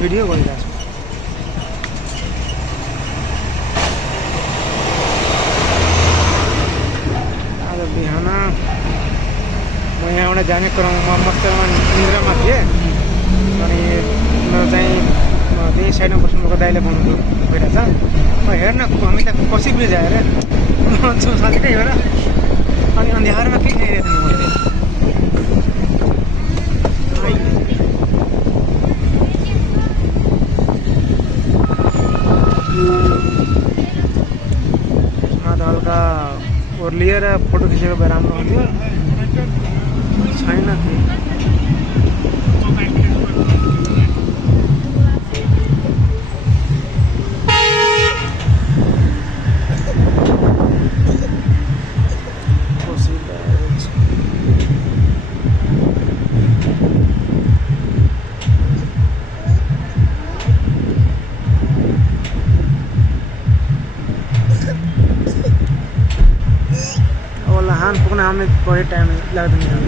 Video गरिरहेको छु आज बिहान म यहाँबाट जाने क्रममा मस्तमा निन्द्रामा थिएँ अनि मेरो चाहिँ त्यही साइडमा बस्नुभएको दाइले भन्नु भइरहेछ हेर्न हामी त कसी बिजाएर छु साँच्चीकै हेर अनि अन्ध्यारोमा के खेलिरहेको थिएँ हल्का ओर्लिएर फोटो खिचेको भए राम्रो हुन्थ्यो छैन थियो हान पुग्न हमें बड़ी टाइम लाग्दैन यहाँ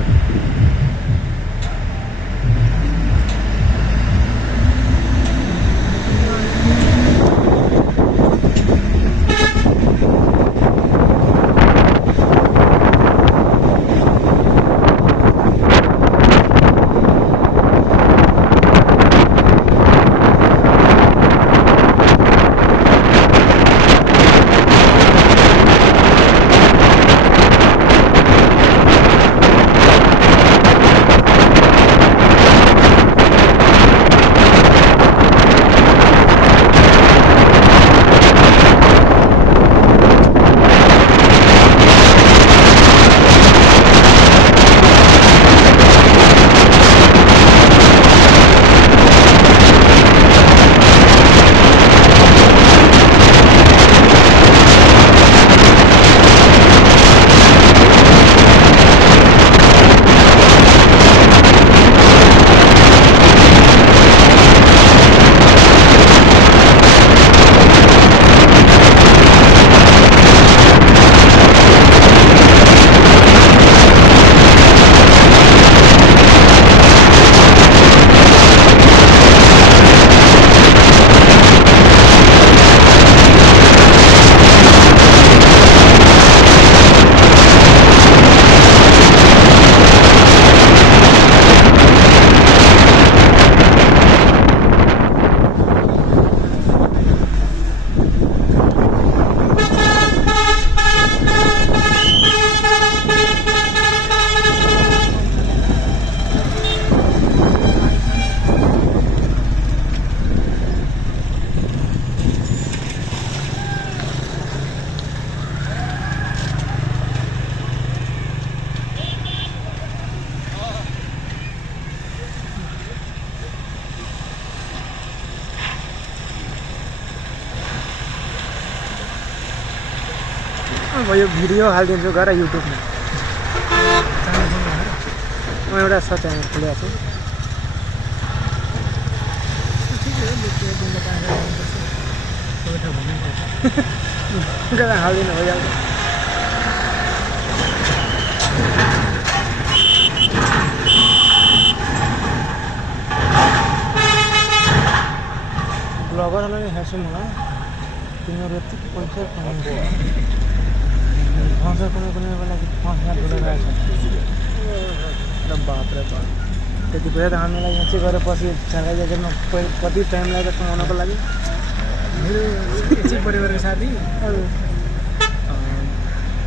अब यो भिडियो हालिदिन्छु गएर युट्युबमा म एउटा छ च्यानल खोलेको छु गएर हालिदिनु भइहाल्छ ब्लगरहरूलाई हेर्छु मलाई तिनीहरू यति पैसा कमाउँछ पाउँछ कुनै बेला $5,000 आएछ र बाप रे बाप त्यति पैसा त हामीलाई यहाँ चाहिँ गएर पछि सरकारी जागिरमा कति टाइम लाग्यो कमाउनको लागि मेरो एकछिन परिवारको साथी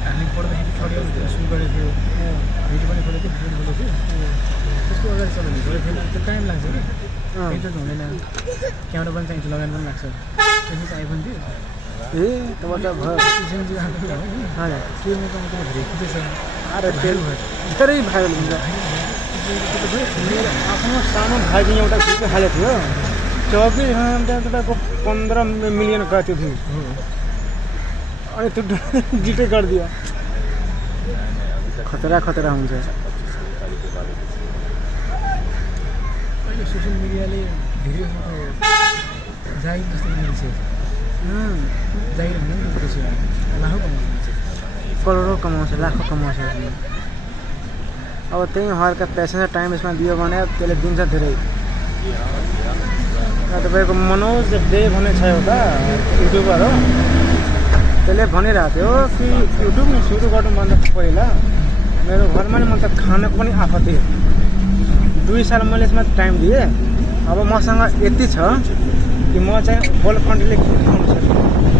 हामी पढ्दाखेरि छोडेको सुरु गरेको थियो भिडियो पनि खोलेको थियो भिडियो खोलेको थियो त्यसको अगाडि चलाउने गरेको थिएन त्यो टाइम लाग्छ कि पेन्ट त हुँदैन क्यामेरा पनि चाहिन्छ लगानी पनि लाग्छ त्यसपछि चाहिँ आइफोन थियो ए तब त भयो अरे धेरै भाइरल हुन्छ आफ्नो सानो भाइले एउटा खिच्न खालेको थियो 24 घन्टा तपाईँको 15 मिलियन गएको थियो अनि त्यो डिटेक्ट गरिदियो खतरा खतरा हुन्छ अहिले सोसियल मिडियाले भिडियो फोटो जागिर जस्तो मिल्छ जागिर हुँदैन लाखौँ कमाउँछ करोडौँ कमाउँछ लाखौँ कमाउँछ अब त्यही हल्का पेसेन्स टाइम यसमा दियो भने त्यसले दिन्छ धेरै। तपाईँको मनोज दे भन्ने छ एउटा युट्युबर हो, त्यसले भनिरहेको थियो कि युट्युब सुरु गर्नुभन्दा पहिला मेरो घरमा नि म त खाना पनि आफै थिएँ। 2 साल मैले यसमा टाइम दिएँ। अब मसँग यति छ कि म चाहिँ होल कन्ट्रीले खुवाउनु सक्छु।